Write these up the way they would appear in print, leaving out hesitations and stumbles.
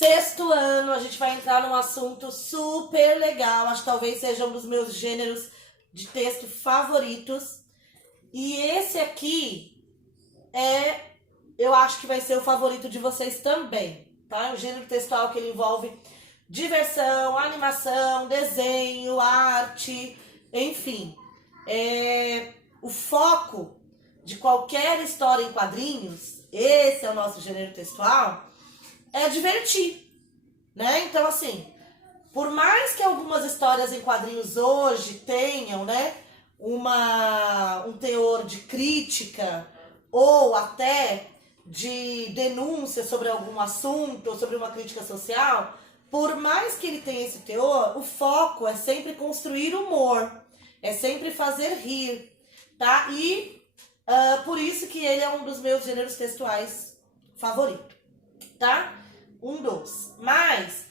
Sexto ano, a gente vai entrar num assunto super legal. Acho que talvez seja um dos meus gêneros de texto favoritos. E esse aqui eu acho que vai ser o favorito de vocês também, tá? É um gênero textual que ele envolve diversão, animação, desenho, arte, enfim. O foco de qualquer história em quadrinhos, esse é o nosso gênero textual, é divertir, né? Então, assim, por mais que algumas histórias em quadrinhos hoje tenham, né, um teor de crítica ou até de denúncia sobre algum assunto ou sobre uma crítica social, por mais que ele tenha esse teor, o foco é sempre construir humor, é sempre fazer rir, tá? E por isso que ele é um dos meus gêneros textuais favoritos, tá? Um dos. Mas,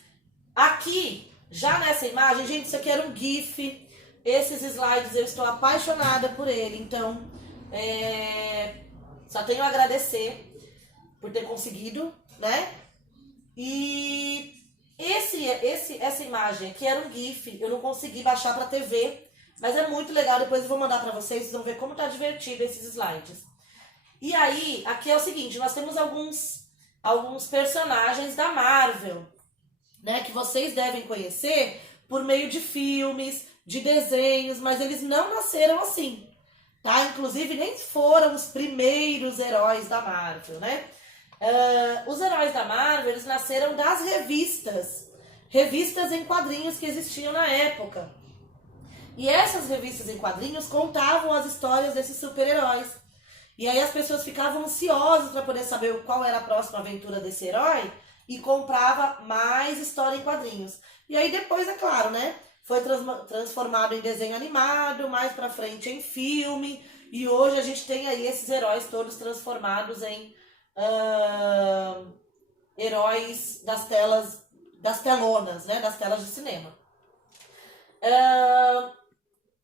aqui, já nessa imagem, gente, isso aqui era um GIF. Esses slides eu estou apaixonada por ele, então só tenho a agradecer por ter conseguido, né? E essa imagem aqui era um GIF, eu não consegui baixar para TV, mas é muito legal, depois eu vou mandar para vocês vão ver como tá divertido esses slides. E aí, aqui é o seguinte, nós temos alguns personagens da Marvel, né, que vocês devem conhecer por meio de filmes, de desenhos, mas eles não nasceram assim, tá? Inclusive, nem foram os primeiros heróis da Marvel, né? Os heróis da Marvel, eles nasceram das revistas em quadrinhos que existiam na época. E essas revistas em quadrinhos contavam as histórias desses super-heróis. E aí as pessoas ficavam ansiosas para poder saber qual era a próxima aventura desse herói e comprava mais história em quadrinhos. E aí depois, é claro, né, foi transformado em desenho animado, mais pra frente em filme, e hoje a gente tem aí esses heróis todos transformados em heróis das telonas, né, das telas de cinema.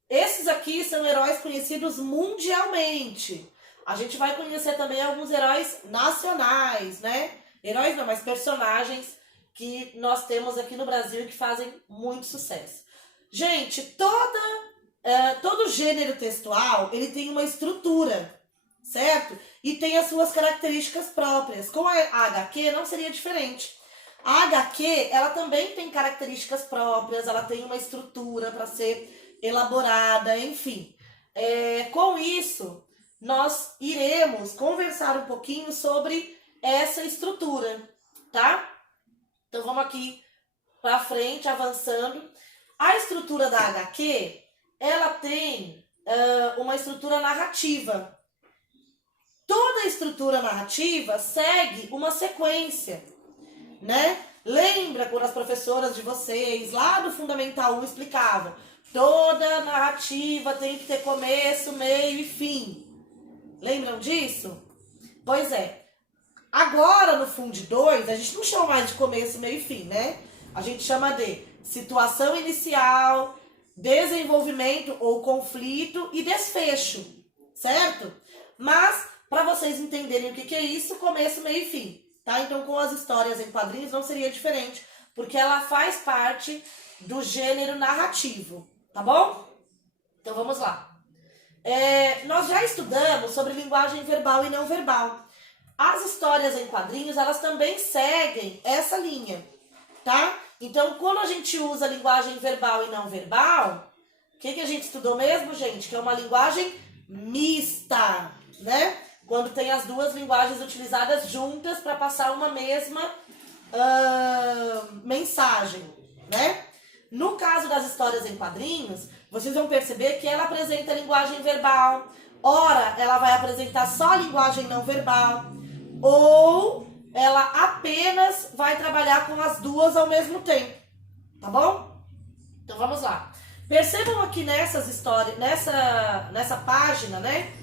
Esses aqui são heróis conhecidos mundialmente. A gente vai conhecer também alguns heróis nacionais, né? Heróis não, mas personagens que nós temos aqui no Brasil que fazem muito sucesso. Gente, todo gênero textual, ele tem uma estrutura, certo? E tem as suas características próprias. Com a HQ não seria diferente. A HQ, ela também tem características próprias, ela tem uma estrutura para ser elaborada, enfim. Com isso, nós iremos conversar um pouquinho sobre essa estrutura, tá? Então vamos aqui para frente, avançando. A estrutura da HQ, ela tem uma estrutura narrativa. Toda estrutura narrativa segue uma sequência, né? Lembra quando as professoras de vocês, lá do Fundamental 1, explicavam? Toda narrativa tem que ter começo, meio e fim. Lembram disso? Pois é. Agora, no Fund 2, a gente não chama mais de começo, meio e fim, né? A gente chama de situação inicial, desenvolvimento ou conflito e desfecho, certo? Mas, para vocês entenderem o que é isso, começo, meio e fim, tá? Então, com as histórias em quadrinhos não seria diferente, porque ela faz parte do gênero narrativo, tá bom? Então, vamos lá. Nós já estudamos sobre linguagem verbal e não verbal. As histórias em quadrinhos, elas também seguem essa linha, tá? Então, quando a gente usa linguagem verbal e não verbal, o que a gente estudou mesmo, gente? Que é uma linguagem mista, né? Quando tem as duas linguagens utilizadas juntas para passar uma mesma mensagem, né? No caso das histórias em quadrinhos, vocês vão perceber que ela apresenta linguagem verbal, ora ela vai apresentar só linguagem não verbal, ou ela apenas vai trabalhar com as duas ao mesmo tempo, tá bom? Então vamos lá. Percebam aqui nessas histórias, nessa página, né?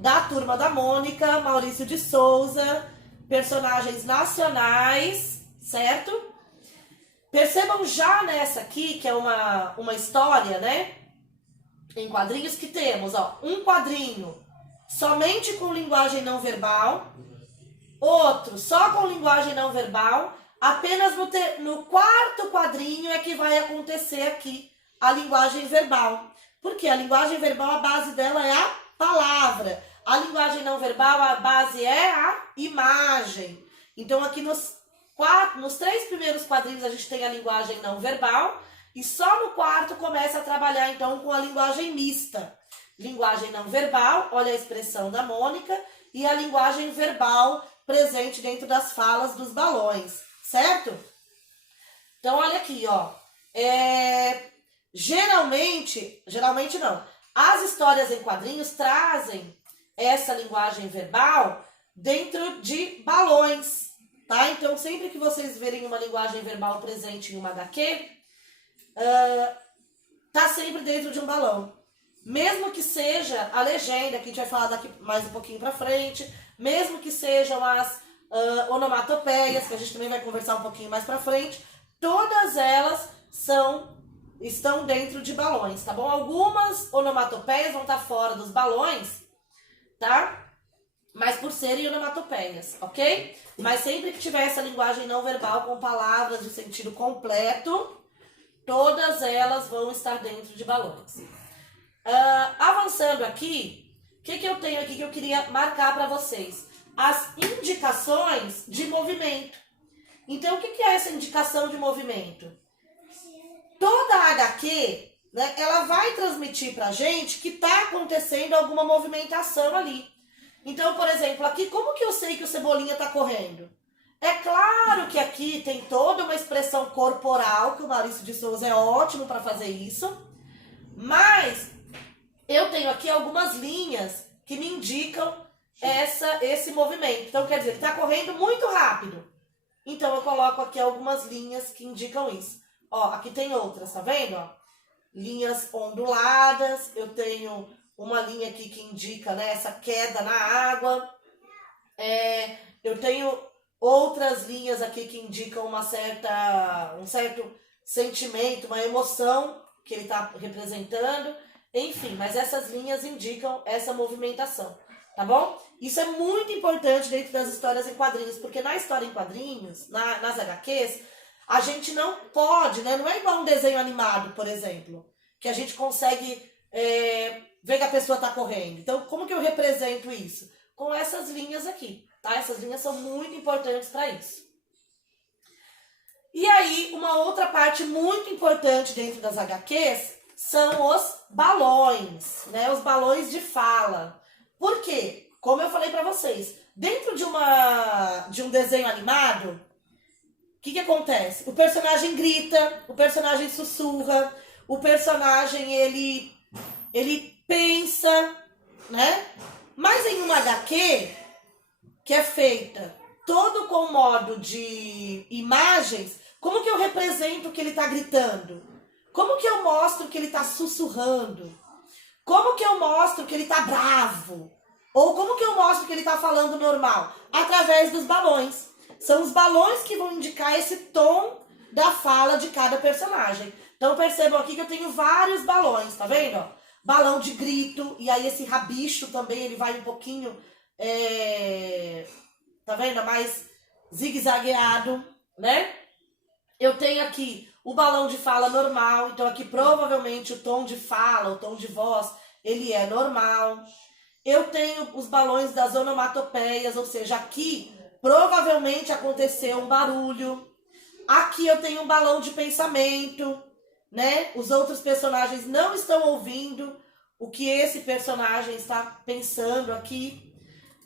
Da Turma da Mônica, Maurício de Souza, personagens nacionais, certo? Percebam já nessa aqui, que é uma história, né? Em quadrinhos que temos, ó, um quadrinho somente com linguagem não verbal, outro só com linguagem não verbal, Apenas no quarto quadrinho é que vai acontecer aqui a linguagem verbal. Porque a linguagem verbal, a base dela é a palavra. A linguagem não verbal, a base é a imagem. Então, aqui nos 3 primeiros quadrinhos a gente tem a linguagem não verbal. E só no quarto começa a trabalhar, então, com a linguagem mista. Linguagem não verbal, olha a expressão da Mônica, e a linguagem verbal presente dentro das falas dos balões, certo? Então, olha aqui, ó. Geralmente não. As histórias em quadrinhos trazem essa linguagem verbal dentro de balões, tá? Então, sempre que vocês verem uma linguagem verbal presente em uma HQ, tá sempre dentro de um balão. Mesmo que seja a legenda, que a gente vai falar daqui mais um pouquinho pra frente, mesmo que sejam as onomatopeias, que a gente também vai conversar um pouquinho mais pra frente, todas elas estão dentro de balões, tá bom? Algumas onomatopeias vão estar fora dos balões, tá? Mas por serem onomatopeias, ok? Mas sempre que tiver essa linguagem não verbal com palavras de sentido completo, todas elas vão estar dentro de balões. Avançando aqui, o que eu tenho aqui que eu queria marcar para vocês? As indicações de movimento. Então, o que é essa indicação de movimento? Toda a HQ, né, ela vai transmitir pra gente que tá acontecendo alguma movimentação ali. Então, por exemplo, aqui, como que eu sei que o Cebolinha tá correndo? É claro que aqui tem toda uma expressão corporal, que o Maurício de Souza é ótimo para fazer isso, mas eu tenho aqui algumas linhas que me indicam esse movimento. Então, quer dizer, ele tá correndo muito rápido. Então, eu coloco aqui algumas linhas que indicam isso. Ó, aqui tem outras, tá vendo? Ó, linhas onduladas, eu tenho uma linha aqui que indica, né, essa queda na água. Eu tenho outras linhas aqui que indicam um certo sentimento, uma emoção que ele está representando. Enfim, mas essas linhas indicam essa movimentação, tá bom? Isso é muito importante dentro das histórias em quadrinhos, porque na história em quadrinhos, nas HQs, a gente não pode, né? Não é igual um desenho animado, por exemplo, que a gente consegue ver que a pessoa está correndo. Então, como que eu represento isso? Com essas linhas aqui, tá? Essas linhas são muito importantes para isso. E aí, uma outra parte muito importante dentro das HQs são os balões, né? Os balões de fala. Por quê? Como eu falei para vocês, dentro de um desenho animado, o que acontece? O personagem grita, o personagem sussurra, o personagem ele pensa, né? Mas em uma HQ, que é feita todo com modo de imagens, como que eu represento que ele está gritando? Como que eu mostro que ele está sussurrando? Como que eu mostro que ele está bravo? Ou como que eu mostro que ele está falando normal? Através dos balões. São os balões que vão indicar esse tom da fala de cada personagem. Então percebam aqui que eu tenho vários balões, tá vendo? Balão de grito, e aí esse rabicho também, ele vai um pouquinho, tá vendo? Mais zigue-zagueado, né? Eu tenho aqui o balão de fala normal, então aqui provavelmente o tom de fala, o tom de voz, ele é normal. Eu tenho os balões das onomatopeias, ou seja, aqui provavelmente aconteceu um barulho. Aqui eu tenho um balão de pensamento, né? Os outros personagens não estão ouvindo o que esse personagem está pensando aqui.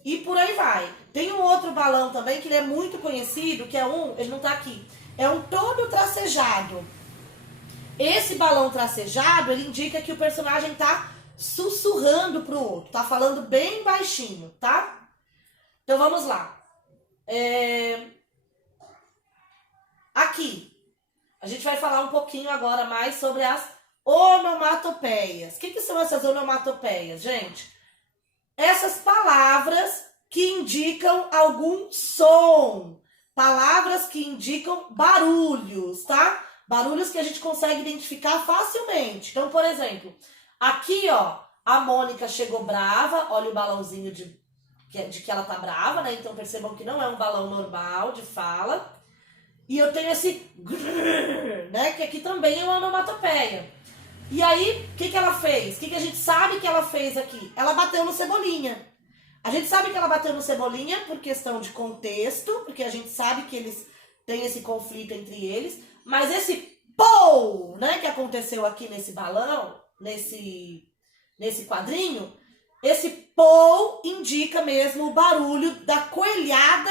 E por aí vai. Tem um outro balão também que ele é muito conhecido, que é ele não está aqui. É um todo tracejado. Esse balão tracejado, ele indica que o personagem está sussurrando pro outro, tá falando bem baixinho, tá? Então vamos lá. Aqui, a gente vai falar um pouquinho agora mais sobre as onomatopeias. O que são essas onomatopeias, gente? Essas palavras que indicam algum som. Palavras que indicam barulhos, tá? Barulhos que a gente consegue identificar facilmente. Então, por exemplo, aqui, ó, a Mônica chegou brava. Olha o balãozinho de que ela tá brava, né? Então, percebam que não é um balão normal de fala. e eu tenho esse grrr, né? Que aqui também é uma onomatopeia. E aí, o que ela fez? O que a gente sabe que ela fez aqui? Ela bateu no Cebolinha. A gente sabe que ela bateu no Cebolinha por questão de contexto, porque a gente sabe que eles têm esse conflito entre eles, mas esse pou, né, que aconteceu aqui nesse balão, nesse quadrinho, esse pou indica mesmo o barulho da coelhada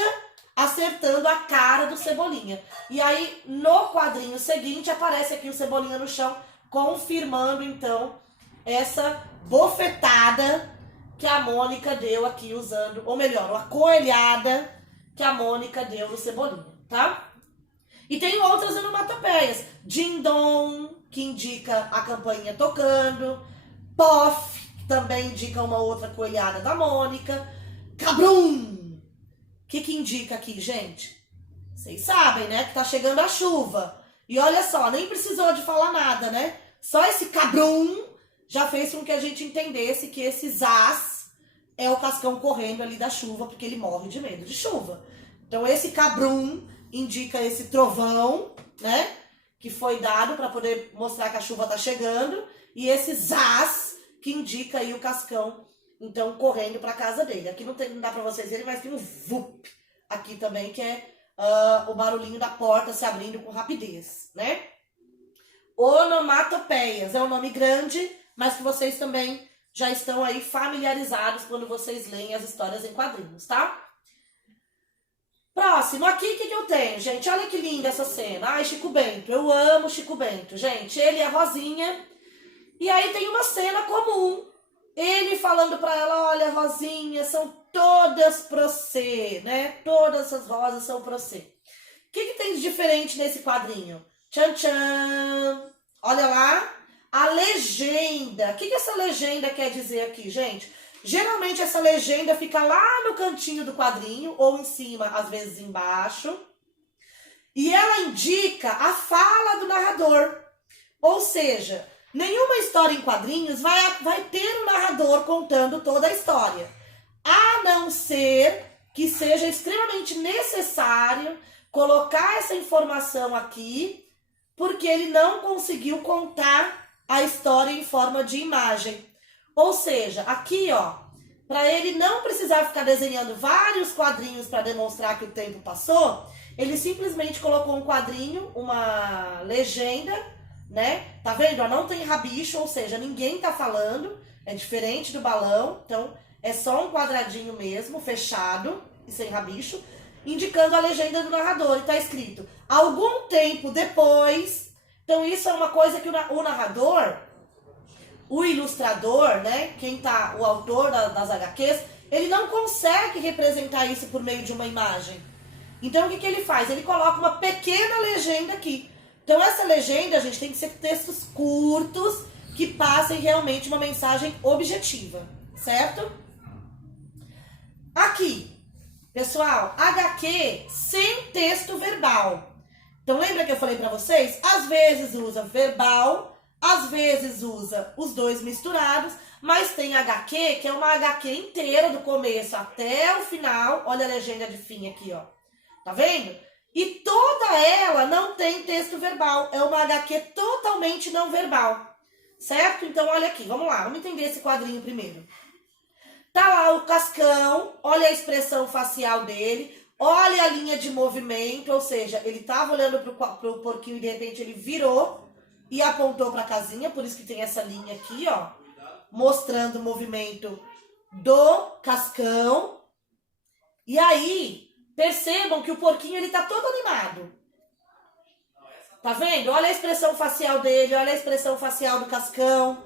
acertando a cara do Cebolinha. E aí, no quadrinho seguinte, aparece aqui o Cebolinha no chão, confirmando, então, essa bofetada que a Mônica deu aqui usando, ou melhor, a coelhada que a Mônica deu no Cebolinha, tá? E tem outras onomatopeias. Ding-dong, que indica a campainha tocando. Pof, que também indica uma outra coelhada da Mônica. Cabrum! O que indica aqui, gente? Vocês sabem, né? Que tá chegando a chuva. E olha só, nem precisou de falar nada, né? Só esse cabrum já fez com que a gente entendesse que esse zaz é o Cascão correndo ali da chuva, porque ele morre de medo de chuva. Então esse cabrum indica esse trovão, né? Que foi dado para poder mostrar que a chuva tá chegando. E esse zaz que indica aí o Cascão, então, correndo para casa dele. Aqui não dá para vocês verem, mas tem um vup aqui também, que é o barulhinho da porta se abrindo com rapidez, né? Onomatopeias é um nome grande, mas que vocês também já estão aí familiarizados quando vocês leem as histórias em quadrinhos, tá? Próximo, aqui o que eu tenho, gente? Olha que linda essa cena. Ai, Chico Bento, eu amo Chico Bento, gente. Ele e a Rosinha. E aí tem uma cena comum. Ele falando pra ela, olha, Rosinha, são todas pra você, né? Todas as rosas são pra você. O que tem de diferente nesse quadrinho? Tchan, tchan. Olha lá, a legenda. O que essa legenda quer dizer aqui, gente? Geralmente essa legenda fica lá no cantinho do quadrinho, ou em cima, às vezes embaixo. E ela indica a fala do narrador. Ou seja, nenhuma história em quadrinhos vai ter um narrador contando toda a história. A não ser que seja extremamente necessário colocar essa informação aqui, porque ele não conseguiu contar a história em forma de imagem. Ou seja, aqui, ó, para ele não precisar ficar desenhando vários quadrinhos para demonstrar que o tempo passou, ele simplesmente colocou um quadrinho, uma legenda, né? Tá vendo? Não tem rabicho, ou seja, ninguém tá falando, é diferente do balão, então é só um quadradinho mesmo, fechado e sem rabicho, indicando a legenda do narrador. E tá escrito, algum tempo depois. Então isso é uma coisa que o narrador, o ilustrador, né, o autor das HQs, ele não consegue representar isso por meio de uma imagem. Então o que ele faz? Ele coloca uma pequena legenda aqui. Então essa legenda, gente, tem que ser textos curtos que passem realmente uma mensagem objetiva, certo? Aqui, pessoal, HQ sem texto verbal. Então lembra que eu falei pra vocês? Às vezes usa verbal, às vezes usa os dois misturados, mas tem HQ que é uma HQ inteira do começo até o final. Olha a legenda de fim aqui, ó. Tá vendo? E toda ela não tem texto verbal. É uma HQ totalmente não verbal. Certo? Então olha aqui, vamos lá. Vamos entender esse quadrinho primeiro. Tá lá o Cascão, olha a expressão facial dele, olha a linha de movimento, ou seja, ele tava olhando pro porquinho e de repente ele virou e apontou pra casinha, por isso que tem essa linha aqui, ó, mostrando o movimento do Cascão. E aí, percebam que o porquinho, ele tá todo animado. Tá vendo? Olha a expressão facial dele, olha a expressão facial do Cascão.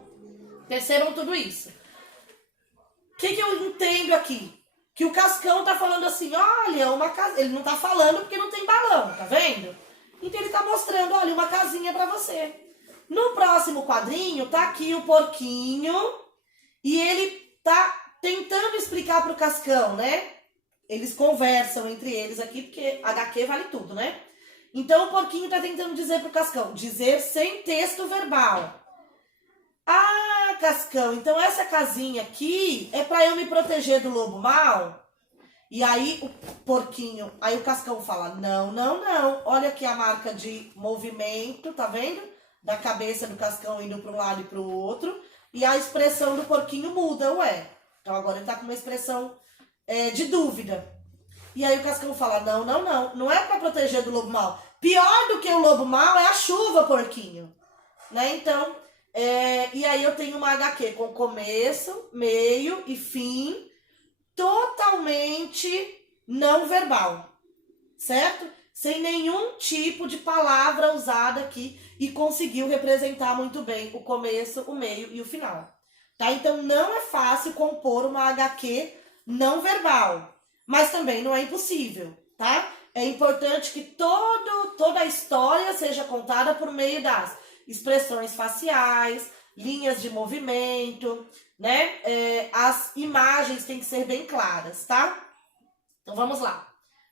Percebam tudo isso. O que eu entendo aqui? Que o Cascão tá falando assim, olha, uma casa. Ele não tá falando porque não tem balão, tá vendo? Então ele tá mostrando, olha, uma casinha pra você. No próximo quadrinho, tá aqui o porquinho e ele tá tentando explicar pro Cascão, né? Eles conversam entre eles aqui, porque HQ vale tudo, né? Então o porquinho tá tentando dizer pro Cascão, dizer sem texto verbal. Ah, Cascão, então essa casinha aqui é pra eu me proteger do lobo mau? E aí o porquinho, aí o Cascão fala, não, não, não. Olha aqui a marca de movimento, tá vendo? Da cabeça do Cascão indo para um lado e para o outro. E a expressão do porquinho muda, ué. Então agora ele tá com uma expressão de dúvida. E aí o Cascão fala, não, não, não. Não é para proteger do lobo mau. Pior do que o lobo mau é a chuva, porquinho. Né? Então, e aí eu tenho uma HQ com começo, meio e fim, totalmente não verbal, certo? Sem nenhum tipo de palavra usada aqui e conseguiu representar muito bem o começo, o meio e o final, tá? Então não é fácil compor uma HQ não verbal, mas também não é impossível, tá? É importante que toda a história seja contada por meio das expressões faciais, linhas de movimento, né? As imagens têm que ser bem claras, tá? Então vamos lá.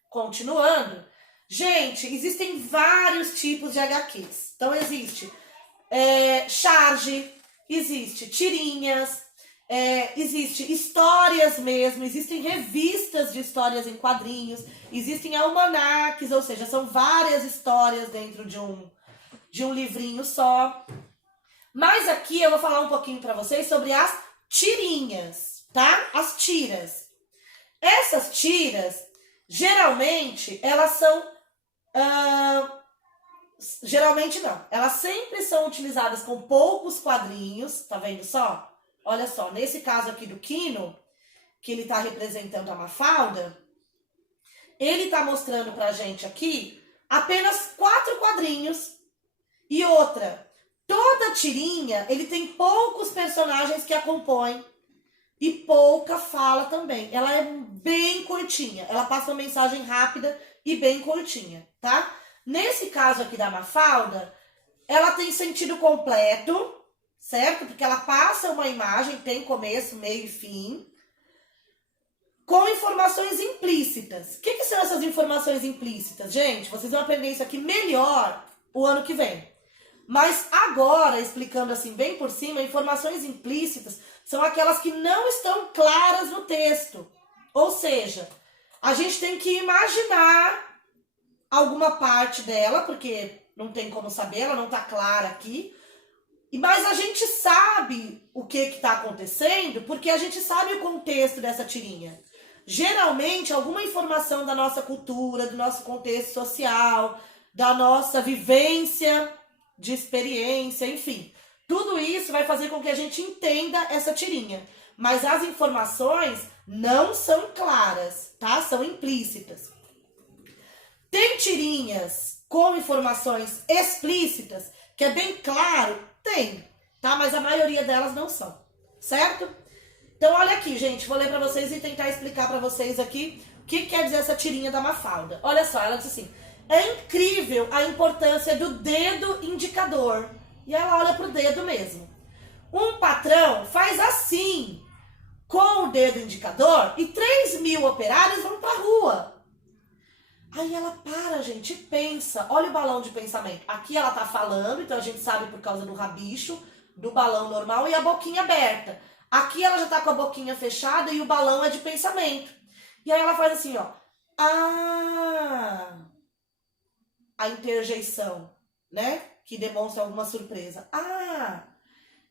Continuando. Gente, existem vários tipos de HQs. Então existe charge, existe tirinhas, existe histórias mesmo, existem revistas de histórias em quadrinhos, existem almanaques, ou seja, são várias histórias dentro de um livrinho só. Mas aqui eu vou falar um pouquinho para vocês sobre as tirinhas, tá? As tiras. Essas tiras, geralmente, elas são... geralmente não. Elas sempre são utilizadas com poucos quadrinhos, tá vendo só? Olha só, nesse caso aqui do Quino, que ele tá representando a Mafalda, ele tá mostrando pra gente aqui apenas 4 quadrinhos. E outra, toda tirinha, ele tem poucos personagens que a compõem e pouca fala também. Ela é bem curtinha, ela passa uma mensagem rápida e bem curtinha, tá? Nesse caso aqui da Mafalda, ela tem sentido completo, certo? Porque ela passa uma imagem, tem começo, meio e fim, com informações implícitas. O que são essas informações implícitas? Gente, vocês vão aprender isso aqui melhor o ano que vem. Mas agora, explicando assim bem por cima, informações implícitas são aquelas que não estão claras no texto. Ou seja, a gente tem que imaginar alguma parte dela, porque não tem como saber, ela não está clara aqui. Mas a gente sabe o que está acontecendo, porque a gente sabe o contexto dessa tirinha. Geralmente, alguma informação da nossa cultura, do nosso contexto social, da nossa vivência de experiência, enfim. Tudo isso vai fazer com que a gente entenda essa tirinha. Mas as informações não são claras, tá? São implícitas. Tem tirinhas com informações explícitas, que é bem claro? Tem, tá? Mas a maioria delas não são, certo? Então, olha aqui, gente. Vou ler pra vocês e tentar explicar pra vocês aqui o que quer dizer essa tirinha da Mafalda. Olha só, ela diz assim: é incrível a importância do dedo indicador. E ela olha pro dedo mesmo. Um patrão faz assim com o dedo indicador e 3.000 operários vão pra rua. Aí ela para, gente, e pensa. Olha o balão de pensamento. Aqui ela tá falando, então a gente sabe por causa do rabicho, do balão normal e a boquinha aberta. Aqui ela já tá com a boquinha fechada e o balão é de pensamento. E aí ela faz assim, ó. A interjeição, né? Que demonstra alguma surpresa.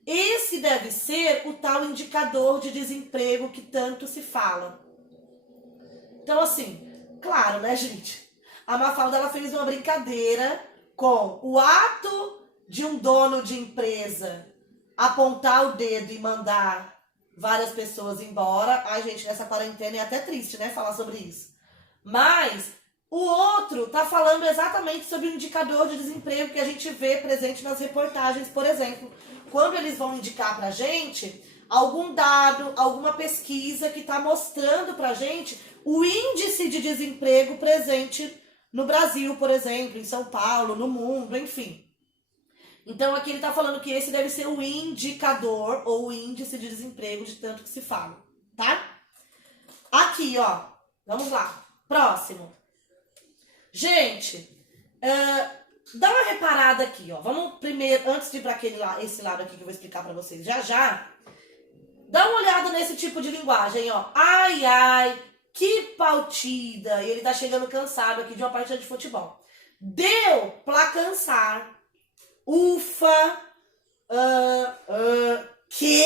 Esse deve ser o tal indicador de desemprego que tanto se fala. Então, assim, claro, né, gente? A Mafalda, ela fez uma brincadeira com o ato de um dono de empresa apontar o dedo e mandar várias pessoas embora. Ai, gente, nessa quarentena é até triste, né, falar sobre isso. Mas o outro tá falando exatamente sobre o indicador de desemprego que a gente vê presente nas reportagens, por exemplo. Quando eles vão indicar pra gente algum dado, alguma pesquisa que tá mostrando pra gente o índice de desemprego presente no Brasil, por exemplo, em São Paulo, no mundo, enfim. Então aqui ele está falando que esse deve ser o indicador ou o índice de desemprego de tanto que se fala, tá? Aqui, ó, vamos lá, próximo. Gente, dá uma reparada aqui, ó. Vamos primeiro, antes de ir para esse lado aqui que eu vou explicar para vocês já já, dá uma olhada nesse tipo de linguagem, ó. Ai, ai, Que partida! E ele tá chegando cansado aqui de uma partida de futebol. Deu pra cansar. Ufa. Que?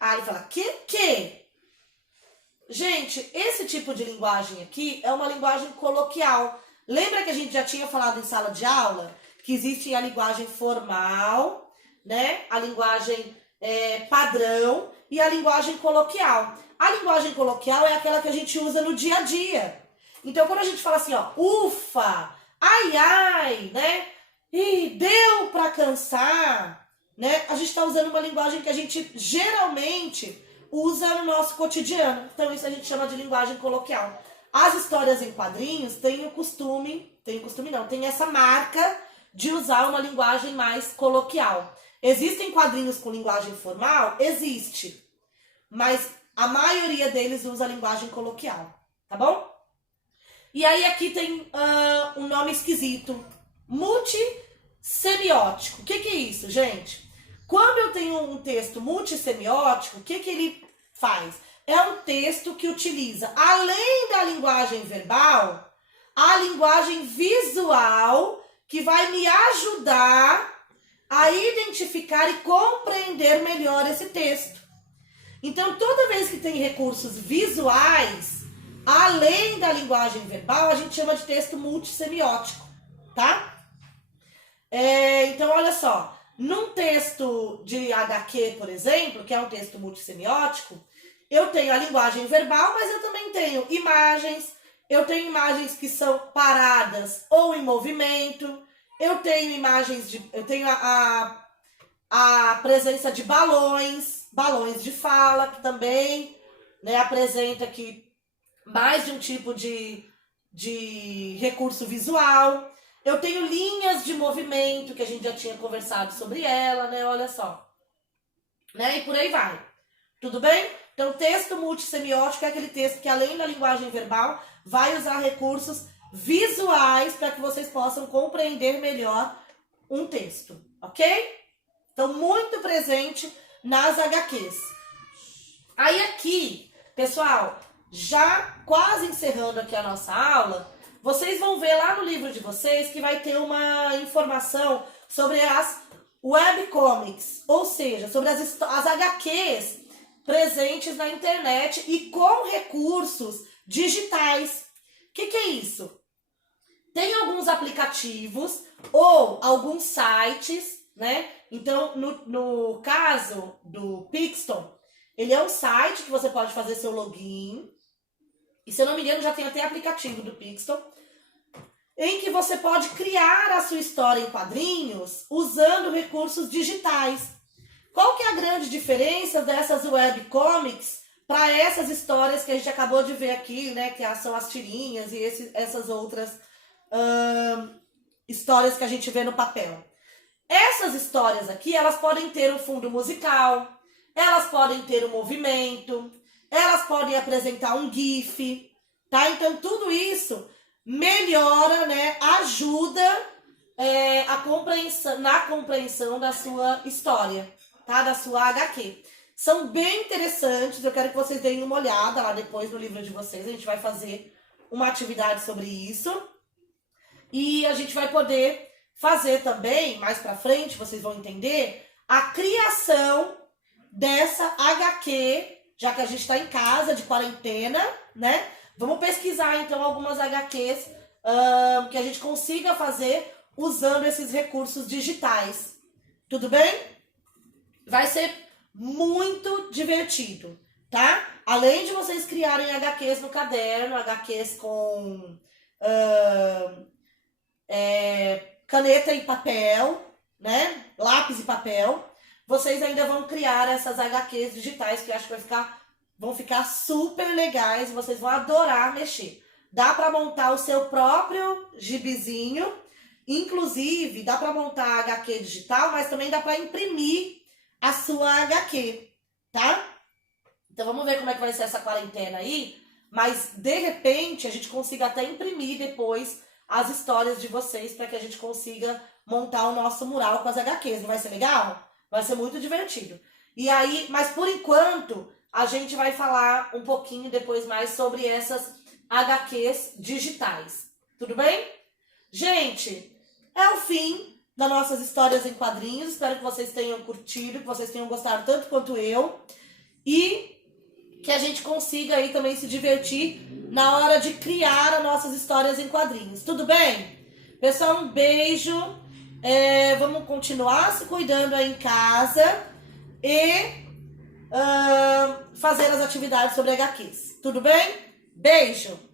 Aí ele fala, que? Gente, esse tipo de linguagem aqui é uma linguagem coloquial. Lembra que a gente já tinha falado em sala de aula? Que existe a linguagem formal, né? A linguagem padrão e a linguagem coloquial. A linguagem coloquial é aquela que a gente usa no dia a dia. Então, quando a gente fala assim, ó, ufa, ai, ai, né? E deu pra cansar, né? A gente tá usando uma linguagem que a gente geralmente usa no nosso cotidiano. Então, isso a gente chama de linguagem coloquial. As histórias em quadrinhos têm tem essa marca de usar uma linguagem mais coloquial. Existem quadrinhos com linguagem formal? Existe. Mas a maioria deles usa a linguagem coloquial, tá bom? E aí aqui tem um nome esquisito. Multissemiótico. O que é isso, gente? Quando eu tenho um texto multissemiótico, o que ele faz? É um texto que utiliza, além da linguagem verbal, a linguagem visual, que vai me ajudar a identificar e compreender melhor esse texto. Então, toda vez que tem recursos visuais, além da linguagem verbal, a gente chama de texto multissemiótico, tá? Então, olha só, num texto de HQ, por exemplo, que é um texto multissemiótico, eu tenho a linguagem verbal, mas eu também tenho imagens, eu tenho imagens que são paradas ou em movimento, eu tenho a presença de balões de fala, que também, né, apresenta aqui mais de um tipo de recurso visual. Eu tenho linhas de movimento, que a gente já tinha conversado sobre ela, né, olha só. Né, e por aí vai. Tudo bem? Então, texto multissemiótico é aquele texto que, além da linguagem verbal, vai usar recursos visuais para que vocês possam compreender melhor um texto, ok? Então, muito presente nas HQs. Aí aqui, pessoal, já quase encerrando aqui a nossa aula, vocês vão ver lá no livro de vocês que vai ter uma informação sobre as webcomics, ou seja, sobre as HQs presentes na internet e com recursos digitais. O que é isso? Tem alguns aplicativos ou alguns sites, né? Então, no caso do Pixton, ele é um site que você pode fazer seu login. E se eu não me engano, já tem até aplicativo do Pixton, em que você pode criar a sua história em quadrinhos usando recursos digitais. Qual que é a grande diferença dessas webcomics para essas histórias que a gente acabou de ver aqui, né? Que são as tirinhas e essas outras histórias que a gente vê no papel. Essas histórias aqui, elas podem ter um fundo musical, elas podem ter um movimento, elas podem apresentar um GIF, tá? Então, tudo isso melhora, né? Ajuda na compreensão da sua história, tá? Da sua HQ. São bem interessantes, eu quero que vocês deem uma olhada lá depois no livro de vocês, a gente vai fazer uma atividade sobre isso. E a gente vai poder fazer também, mais pra frente, vocês vão entender, a criação dessa HQ, já que a gente tá em casa, de quarentena, né? Vamos pesquisar, então, algumas HQs que a gente consiga fazer usando esses recursos digitais. Tudo bem? Vai ser muito divertido, tá? Além de vocês criarem HQs no caderno, HQs com caneta e papel, né? Lápis e papel. Vocês ainda vão criar essas HQs digitais que eu acho que vão ficar super legais e vocês vão adorar mexer. Dá para montar o seu próprio gibizinho, inclusive dá para montar HQ digital, mas também dá para imprimir a sua HQ, tá? Então vamos ver como é que vai ser essa quarentena aí, mas de repente a gente consiga até imprimir depois as histórias de vocês para que a gente consiga montar o nosso mural com as HQs. Não vai ser legal? Vai ser muito divertido. E aí, mas por enquanto, a gente vai falar um pouquinho depois mais sobre essas HQs digitais. Tudo bem? Gente, é o fim das nossas histórias em quadrinhos. Espero que vocês tenham curtido, que vocês tenham gostado tanto quanto eu. E que a gente consiga aí também se divertir na hora de criar as nossas histórias em quadrinhos. Tudo bem? Pessoal, um beijo. Vamos continuar se cuidando aí em casa e fazer as atividades sobre HQs. Tudo bem? Beijo!